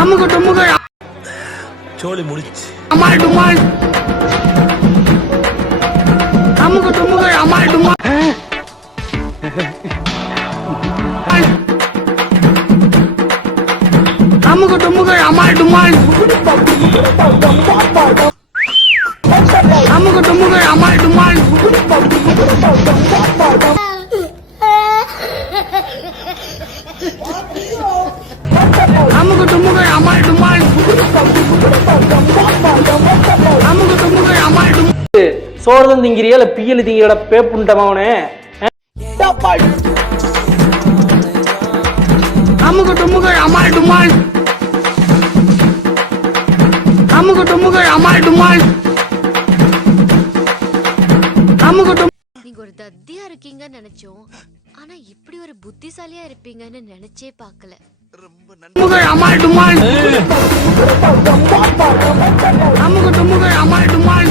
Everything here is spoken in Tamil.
அமுகு டுமுகு சோலி முடிச்சு அமால் டுமால் அமுகு டுமுகு அமால் டுமால் அமுகு டுமுகு அமால் டுமால் அமுகு டுமுகு அமால் டுமால் அமுகு டுமுகு அமால் டுமால் அமுகு டுமுகு அமால் டுமால் சோறுதான் திங்கிறியா இல்ல பியல் திங்கிற பேப்புண்டமாவனே அமுகு டுமுகு அமால் டுமால் அமுகு டுமுகு அமால் டுமால் அமுகு டுமுகு. நீங்க ஒரு தத்தியா இருக்கீங்கன்னு நினைச்சோம், ஆனா இப்படி ஒரு புத்திசாலியா இருப்பீங்கன்னு நினைச்சே பார்க்கல. அமால் டுமால் அமுகு டுமுகு அமால் டுமால்